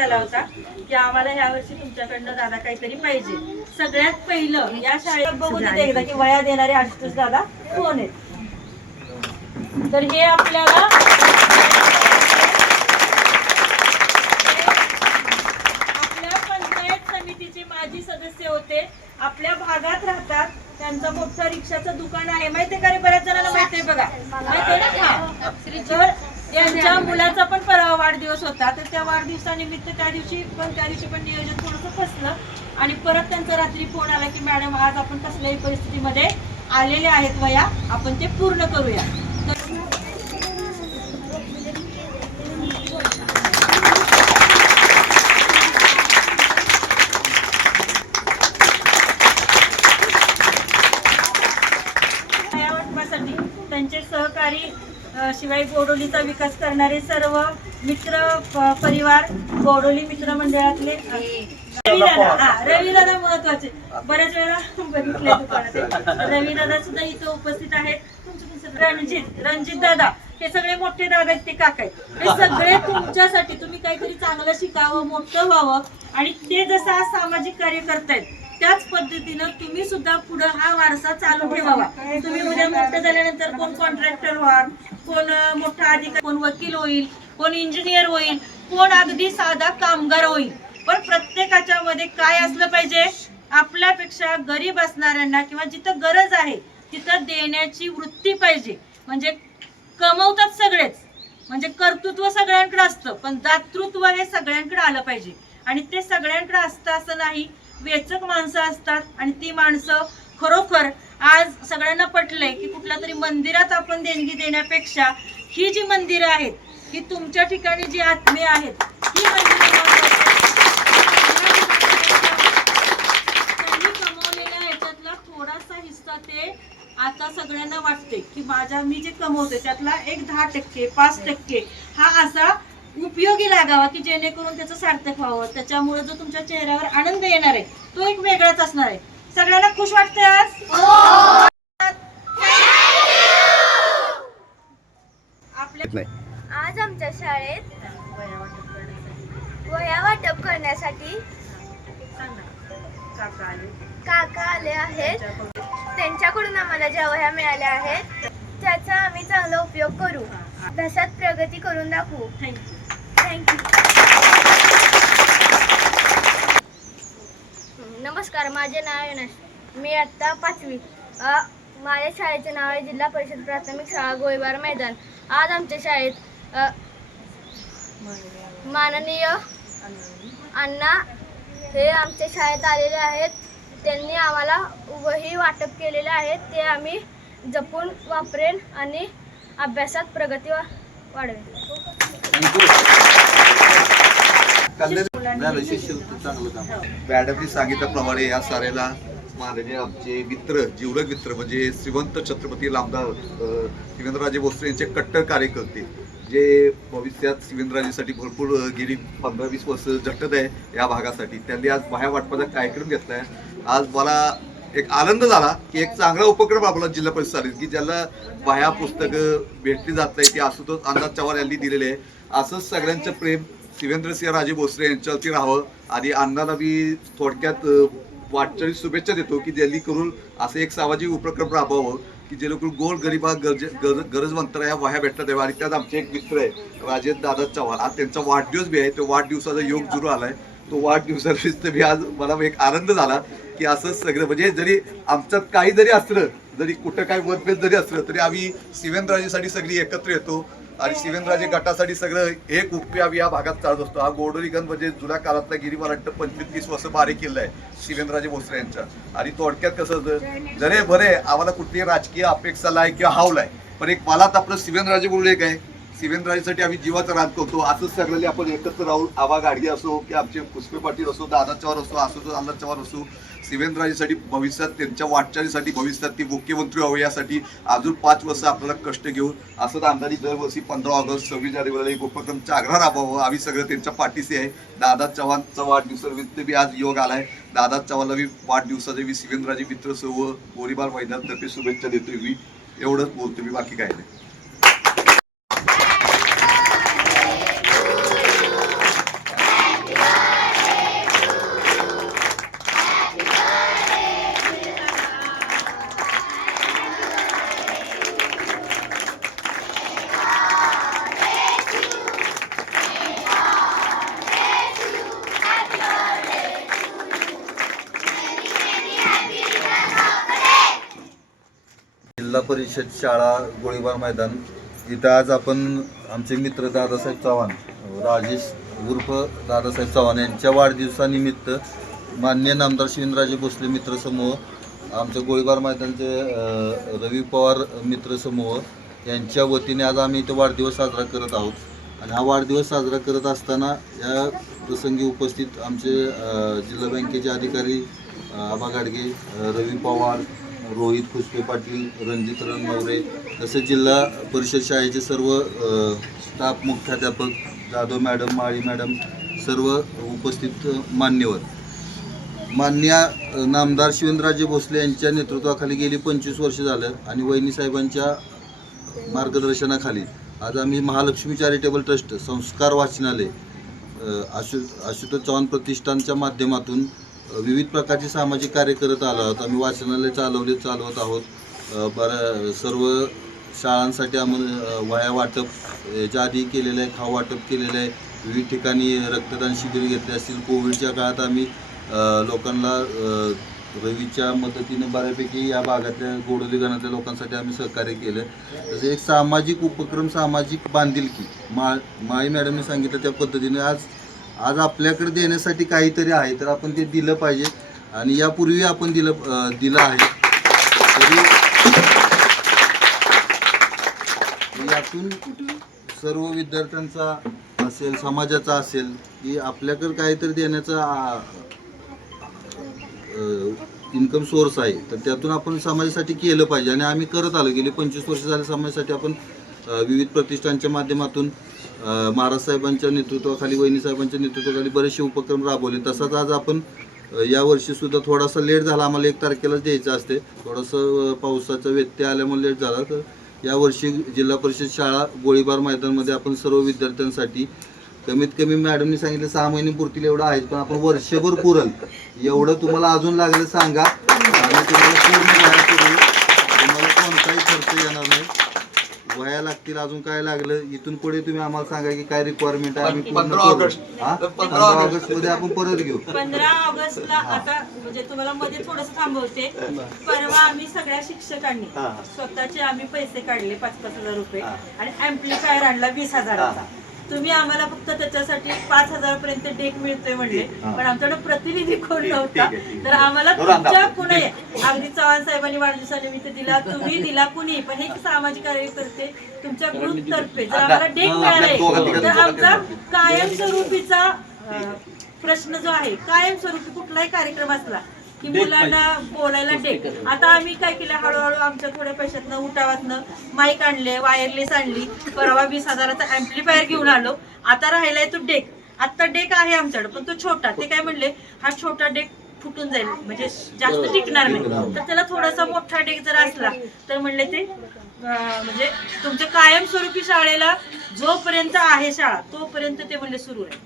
झाला होता की आम्हाला ह्या वर्षी तुमच्याकडनं दादा काहीतरी पाहिजे. सगळ्यात पहिलं या शाळेत बघून एकदा की वया देणारे आशुतोष दादा कोण आहेत? तर हे आपल्याला आपल्या पंचायत समितीचे माजी सदस्य होते. आपल्या भागात राहतात. त्यांचं मोठं रिक्षाचं दुकान आहे. माहितीये का रे? बऱ्याच जणांना माहितीये बघा. माहितीये ना? तर यांच्या मुलाचा पण परवा वाढदिवस होता तर त्या वाढदिवसानिमित्त त्या दिवशी पण त्या दिवशी पण नियोजन थोडंसं फसलं. आणि परत त्यांचा रात्री फोन आला की मॅडम आज आपण कसल्याही परिस्थितीमध्ये आलेले आहेत वया आपण ते पूर्ण करूया तर या वाटपासाठी त्यांचे सहकारी अ, शिवाय गोडोलीचा विकास करणारे सर्व मित्र परिवार गोडोली मित्र मंडळातले. रवीदादा. हा महत्त्वाचे. बऱ्याच वेळा बघितले रवीदादा सुद्धा इथं उपस्थित आहेत. रणजित रणजित दादा. हे सगळे मोठे दादा आहेत ते काका हे सगळे तुमच्यासाठी तुम्ही काहीतरी चांगलं शिकावं मोठं व्हावं आणि ते जसं आज सामाजिक कार्य करतायत त्याच पद्धतीनं तुम्ही सुद्धा पुढे हा वारसा चालू ठेवावा. तुम्ही उद्या मोठं झाल्यानंतर कोण कॉन्ट्रॅक्टर व्हाल कोण मोठा अधिकारी कोण वकील होईल कोण इंजिनियर होईल कोण अगदी साधा कामगार होईल. पण प्रत्येकाच्या मध्ये काय असलं पाहिजे? आपल्यापेक्षा गरीब असणाऱ्यांना किंवा जिथं गरज आहे तिथं देण्याची वृत्ती पाहिजे. म्हणजे कमवतात सगळेच. म्हणजे कर्तृत्व सगळ्यांकडे असतं पण दातृत्व हे सगळ्यांकडे आलं पाहिजे. आणि ते सगळ्यांकडे असतं असं नाही वेचक माणसं असतात आणि ती माणसं खरोखर आज सगळ्यांना पटलंय की कुठल्या तरी मंदिरात आपण देणगी देण्यापेक्षा ही जी मंदिरं आहेत ही तुमच्या ठिकाणी जी आत्मीय आहेत ही मंदिरं कमवलेल्या ह्याच्यातला थोडासा हिस्सा ते आता सगळ्यांना वाटते की माझ्या मी जे कमवते त्यातला एक दहा टक्के पाच टक्के हा असा उपयोगी लागावा की जेणेकरून त्याचं सार्थक व्हावं. त्याच्यामुळे जो तुमच्या चेहऱ्यावर आनंद येणार आहे तो एक वेगळाच असणार आहे. सगळ्यांना खुश वाटतंय आज? आपल्या आज आमच्या शाळेत वह्या वाटप करण्यासाठी काका आले आहेत. त्यांच्याकडून आम्हाला ज्या वह्या मिळाल्या आहेत त्याचा आम्ही चांगला उपयोग करू. अभ्यासात प्रगती करून दाखवू. थँक्यू नमस्कार माझे नाव यनश मी आत्ता पाचवी. माझ्या शाळेचे नाव आहे जिल्हा परिषद प्राथमिक शाळा गोळीबार मैदान. आज आमच्या शाळेत माननीय अण्णा हे आमच्या शाळेत आलेले आहेत. त्यांनी आम्हाला वही वाटप केलेले आहेत ते आम्ही जपून वापरेन आणि अभ्यासात प्रगती वा झालं शिष्यवृत्ती चांगलं काम मॅडमनी सांगितल्याप्रमाणे या साऱ्याला माननीय आमचे मित्र जीवलग मित्र म्हणजे श्रीमंत छत्रपती लामदार शिवेंद्रराजे भोसले यांचे कट्टर कार्यकर्ते जे भविष्यात शिवेंद्रराजेसाठी भरपूर गेली पंधरा वीस वर्ष झटत आहे या भागासाठी. त्यांनी आज बाह्या वाटपाचा कार्यक्रम घेतला आहे आज मला एक आनंद झाला की एक चांगला उपक्रम आपला जिल्हा परिषद चालेल की ज्याला बाह्या पुस्तकं भेटली जात नाही ती आशुतोष अंदाज चव्हाण यांनी दिलेले आहे. असंच सगळ्यांचं प्रेम शिवेंद्रसिंह राजे भोसले यांच्यावरती राहावं आणि अण्णाला मी थोडक्यात अ, शुभेच्छा देतो की ज्यांनी करून असं एक सामाजिक उपक्रम राबवावं की जे लोक गोल गरिबा गरजे गरज गरजवंतर या वह्या भेटतात यावं. आणि त्यात आमचे एक मित्र आहे राजेश दादा चव्हाण. आज त्यांचा वाढदिवस बी आहे तो वाढदिवसाचा योग सुरू आलाय. तो वाढदिवसानिमित्त मी आज मला एक आनंद झाला की असं सगळं म्हणजे जरी आमच्यात काही जरी असलं जरी कुठं काही मतभेद जरी असलं तरी आम्ही शिवेंद्रराजेसाठी सगळी एकत्र येतो. आणि शिवेंद्रराजे गटासाठी सगळं एक उपयाव आम्ही या भागात चालत असतो. हा गोडोलीगण म्हणजे जुन्या काळातला गिरी मला वाटतं पंचवीस तीस वर्ष बारीक किल्ला आहे शिवेंद्रराजे भोसले यांचा आणि थोडक्यात कसं होतं जरे भरे आम्हाला कुठलीही राजकीय अपेक्षा लाय किंवा हावलाय पण एक मला तर आपलं शिवेंद्रराजे बोलले एक आहे शिवेंद्रराजेसाठी आम्ही जीवाचं रान करतो. असंच सगळे आपण एकत्र राहून आवा गाडगे असो की आमचे पुष्पे पाटील असो दादा चव्हाण असो आसुतोष अल्ला चव्हाण असो शिवेंद्रराजेसाठी भविष्यात त्यांच्या वाटचालीसाठी भविष्यात ती मुख्यमंत्री व्हावे यासाठी अजून पाच वर्ष आपल्याला कष्ट घेऊन असंच आमदारी दरवर्षी पंधरा ऑगस्ट सव्वीस जानेवारीला एक उपक्रम आग्रह राबवावं आम्ही सगळं त्यांच्या पाठीशी आहे. दादा चव्हाणचा वाढदिवसानिमित्त बी आज योग आलाय. दादा चव्हाणला मी वाढदिवसाचे मी शिवेंद्रराजे मित्र सर्व गोळीबार मैदानतर्फे शुभेच्छा देतोय मी. एवढंच बोलतो मी बाकी काय नाही. जिल्हा परिषद शाळा गोळीबार मैदान. इथं आज आपण आमचे मित्र दादासाहेब चव्हाण राजेश उर्फ दादासाहेब चव्हाण यांच्या वाढदिवसानिमित्त मान्य नामदार शिवेंद्रराजे भोसले मित्रसमूह आमच्या गोळीबार मैदानचे रवी पवार मित्रसमूह यांच्या वतीने आज आम्ही इथं वाढदिवस साजरा करत आहोत. आणि हा वाढदिवस साजरा करत असताना या प्रसंगी उपस्थित आमचे जिल्हा बँकेचे अधिकारी आबा गाडगे रवी पवार रोहित खुसपे पाटील रणजित रणमवरे तसेच जिल्हा परिषद शाळेचे सर्व स्टाफ मुख्याध्यापक जाधव मॅडम माळी मॅडम सर्व उपस्थित मान्यवर. मान्य नामदार शिवेंद्रराजे भोसले यांच्या नेतृत्वाखाली गेली पंचवीस वर्ष झालं आणि वहिनी साहेबांच्या मार्गदर्शनाखाली. आज आम्ही महालक्ष्मी चॅरिटेबल ट्रस्ट संस्कार वाचनालय आशु आशुतोष चव्हाण प्रतिष्ठानच्या माध्यमातून विविध प्रकारचे सामाजिक कार्य करत आलो आहोत. आम्ही वाचनालय चालवले चालवत आहोत. अ, बरं सर्व शाळांसाठी आम्ही वया वह्या वाटप याच्या आधी केलेलं आहे खाऊ वाटप केलेलं आहे. विविध ठिकाणी रक्तदान शिबिर घेतले असतील. कोविडच्या काळात आम्ही लोकांना रवीच्या मदतीने बऱ्यापैकी या भागातल्या गोडोली गणातल्या लोकांसाठी आम्ही सहकार्य केलं. तसं एक सामाजिक उपक्रम सामाजिक बांधिलकी. मा माळी मॅडमने सांगितलं त्या पद्धतीने आज आज आपल्याकडे देण्यासाठी काहीतरी आहे तर आपण ते दिलं पाहिजे. आणि यापूर्वी आपण दिलं दिलं आहे. तरी यातून सर्व विद्यार्थ्यांचा असेल समाजाचा असेल की आपल्याकडे काहीतरी देण्याचा इन्कम सोर्स आहे. तर त्यातून आपण समाजासाठी केलं पाहिजे. आणि आम्ही करत आलो गेले पंचवीस वर्ष झाले समाजासाठी आपण विविध प्रतिष्ठानच्या माध्यमातून महाराज साहेबांच्या नेतृत्वाखाली वहिनी साहेबांच्या नेतृत्वाखाली बरेचसे उपक्रम राबवले. तसाच आज आपण अ, या सुद्धा थोडासा लेट झाला. आम्हाला एक तारखेलाच द्यायचं असते. थोडंसं पावसाचं पावसाचा व्यत्यय आल्यामुळे लेट झाला. तर यावर्षी जिल्हा परिषद शाळा गोळीबार मैदानमध्ये आपण सर्व विद्यार्थ्यांसाठी कमीत कमी मॅडमनी सांगितलं सहा महिने पुरतील एवढं आहेत पण आपण वर्षभर पुरल. एवढं तुम्हाला अजून लागलं सांगा. आणि तुम्हाला पूर्ण वह्या करू तुम्हाला कोणताही खर्च येणार नाही वह्या लागतील अजून काय लागलं इथून पुढे तुम्ही आम्हाला सांगा की काय रिक्वायरमेंट आहे आम्ही पूर्ण पंधरा करू. ऑगस्ट. हा? पंधरा. ऑगस्टमध्ये आपण परत घेऊ पंधरा ऑगस्टला आता म्हणजे तुम्हाला मध्ये थोडस थांबवते परवा आम्ही सगळ्या शिक्षकांनी स्वतःचे आम्ही पैसे काढले पाच पाच हजार रुपये आणि अँप्लिफायर आणला वीस हजाराचा तुम्ही आम्हाला फक्त त्याच्यासाठी पाच हजारापर्यंत डेक मिळतोय म्हणले. पण आमच्याकडे प्रतिनिधी कोण नव्हता. तर आम्हाला तुमच्या कुणी अगदी चव्हाण साहेबांनी वाढदिवसानिमित्त दिला तुम्ही दिला कुणी? पण हे सामाजिक कार्य करते तुमच्या ग्रुप तर्फे. जर आम्हाला डेक मिळालाय तर आमचा कायमस्वरूपीचा प्रश्न जो आहे कायमस्वरूपी कुठलाही कार्यक्रम असला की मुलांना बोलायला डेक आता आम्ही काय केलं हळूहळू आमच्या थोड्या पैशातनं उठावातनं माईक आणले वायरलेस आणली परवा वीस हजाराचा अँप्लिफायर घेऊन आलो. आता राहिलाय तो डेक आता डेक आहे आमच्याकडे पण तो छोटा. ते काय म्हणले हा छोटा डेक फुटून जाईल. म्हणजे जास्त टिकणार नाही. तर त्याला थोडासा मोठा डेक जर असला तर म्हणले ते म्हणजे तुमच्या कायमस्वरूपी शाळेला जोपर्यंत आहे शाळा तोपर्यंत ते म्हणले सुरू आहे.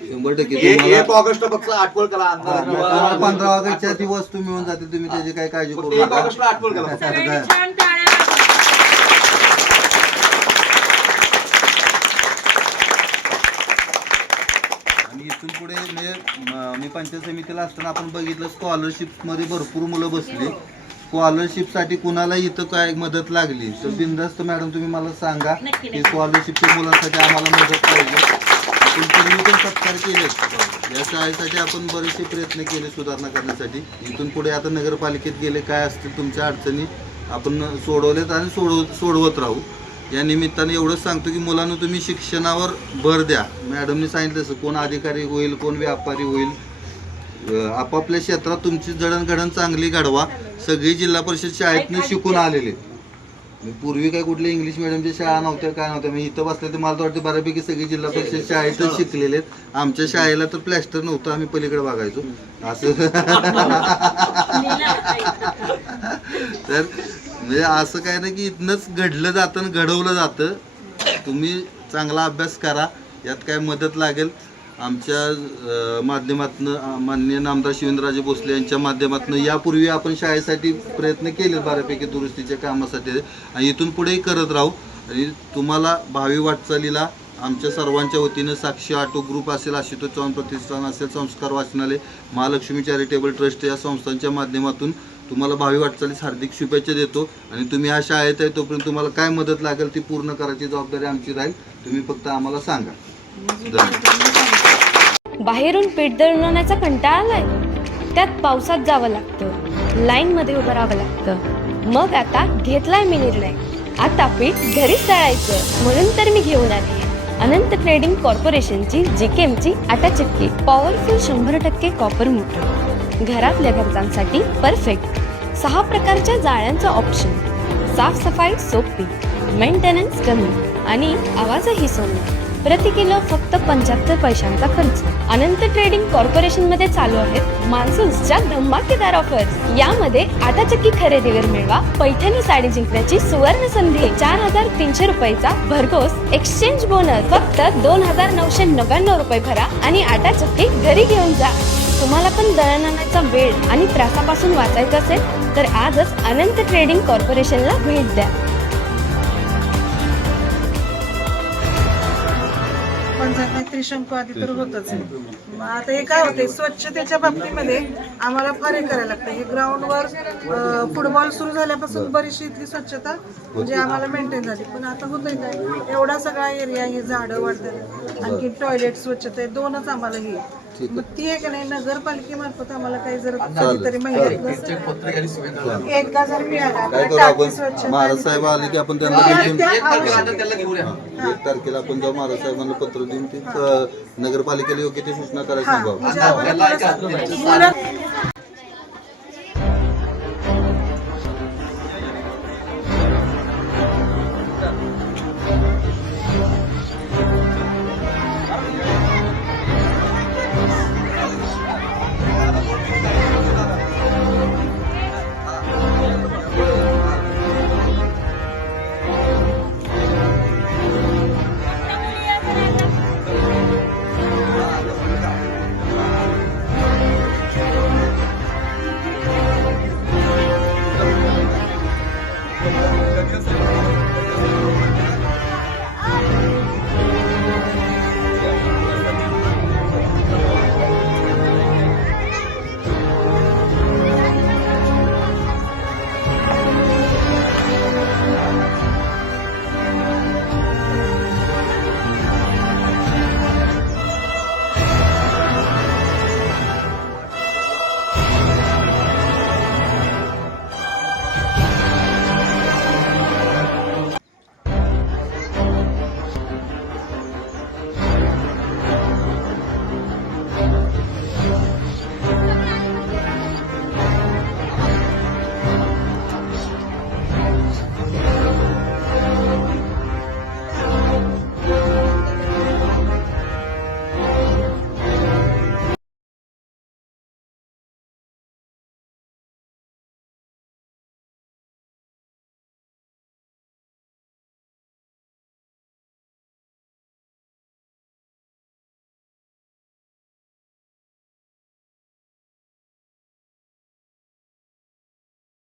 शंभर टक्के एक तुम्हाला ऑगस्ट फक्त आठवण करा हा, तुम्हाला पंधरा ऑगस्टच्या ती वस्तू मिळून जाते तुम्ही त्याची काही काळजी करू एक नका. ऑगस्टला आठवण करा. सगळ्यांनी छान टाळ्या वाजवा. आणि इथून पुढे म्हणजे म- मी पंचायत समितीला असताना आपण बघितलं स्कॉलरशिपमध्ये भरपूर मुलं बसली. स्कॉलरशिपसाठी कुणाला इथं काय मदत लागली? तर बिंदास्त मॅडम तुम्ही मला सांगा नक्की, की नक्की. स्कॉलरशिपच्या मुलांसाठी आम्हाला मदत पाहिजे. आपण पूर्वी पण सत्कार केले या शाळेसाठी आपण बरेचसे प्रयत्न केले सुधारणा करण्यासाठी. इथून पुढे आता नगरपालिकेत गेले काय असतील तुमच्या अडचणी आपण सोडवलेत आणि सोडव सोडवत राहू. या निमित्ताने एवढंच सांगतो की मुलांना तुम्ही शिक्षणावर भर द्या. मॅडमने सांगितलं असं कोण अधिकारी होईल कोण व्यापारी होईल. आपापल्या क्षेत्रात तुमची जडणघडण चांगली घडवा. सगळी जिल्हा परिषद शाळेतनं शिकून आलेले. मी पूर्वी काय कुठल्या इंग्लिश मिडियमच्या शाळा नव्हत्या काय नव्हत्या. मी इथं बसले तर मला तर वाटतं बऱ्यापैकी सगळी जिल्हा परिषद शाळेतच शिकलेले आहेत. आमच्या शाळेला तर प्लॅस्टर नव्हतं आम्ही पलीकडे बघायचो असं. तर म्हणजे असं काय नाही की इथनंच घडलं जातं आणि घडवलं जातं. तुम्ही चांगला अभ्यास करा. यात काय मदत लागेल. आमच्या माध्यमातनं माननीय नामदार शिवेंद्रराजे भोसले यांच्या माध्यमातून यापूर्वी आपण शाळेसाठी प्रयत्न केले बऱ्यापैकी दुरुस्तीच्या कामासाठी. आणि इथून पुढेही करत राहू. आणि तुम्हाला भावी वाटचालीला आमच्या सर्वांच्या वतीनं साक्षी ऑटो ग्रुप असेल आशुतोष चव्हाण प्रतिष्ठान असेल संस्कार वाचनालय महालक्ष्मी चॅरिटेबल ट्रस्ट या संस्थांच्या माध्यमातून तुम्हाला भावी वाटचालीस हार्दिक शुभेच्छा देतो. आणि तुम्ही ह्या शाळेत आहे तोपर्यंत तुम्हाला काय मदत लागेल ती पूर्ण करायची जबाबदारी आमची राहील. तुम्ही फक्त आम्हाला सांगा. बाहेरून पीठ दळण्याचा कंटाळा आलाय. त्यात पावसात जावं लागतं. लाईन मध्ये उभं राहावं लागतं. मग आता घेतलाय मी निर्णय. आता पीठ घरीच तळायचं. म्हणून तर मी घेऊन आली. अनंत ट्रेडिंग कॉर्पोरेशनची जीकेमची आटा चिपकी पॉवरफुल शंभर टक्के कॉपर मोटर घरातल्या गरजांसाठी परफेक्ट सहा प्रकारच्या जाळ्यांचं ऑप्शन साफसफाई सोपी. मेंटेनन्स कमी. आणि आवाजही सौम्य प्रति किलो फक्त पंच्याहत्तर पैशांचा खर्च. अनंत ट्रेडिंग कॉर्पोरेशनमध्ये चालू आहेत मान्सून्सच्या धमाकेदार ऑफर यामध्ये आटा चक्की खरेदीवर मिळवा पैठणी साडी जिंकण्याची सुवर्ण संधी चार हजार तीनशे रुपयाचा भरघोस एक्सचेंज बोनस फक्त दोन हजार नऊशे नव्याण्णव रुपये भरा आणि आटा चक्की घरी घेऊन जा. तुम्हाला पण दळण वेळ आणि त्रासापासून वाचायचं असेल तर आजच अनंत ट्रेडिंग कॉर्पोरेशनला भेट द्या. पंचायत त्रिशंकू आधी तर होतच आहे. आता हे काय होते स्वच्छतेच्या बाबतीमध्ये आम्हाला फार हे करायला लागतं हे ग्राउंडवर फुटबॉल सुरू झाल्यापासून बरीचशी इथली स्वच्छता म्हणजे आम्हाला मेंटेन झाली. पण आता होतंय काय? एवढा सगळा एरिया हे झाडं वाढतात आणखी टॉयलेट स्वच्छता आहे. दोनच आम्हाला हे मग ती आहे का नाही? नगरपालिकेमार्फत आम्हाला काही जर कधीतरी महिन्यात एकदा जर मिळाला काय करू आपण? महाराज साहेब आले की आपण त्यांना भेटून हा, एक तारखेला आपण जाऊ महाराज साहेबांना पत्र देऊन ते अं, नगरपालिकेला योग्य ती सूचना करायला सांगावं.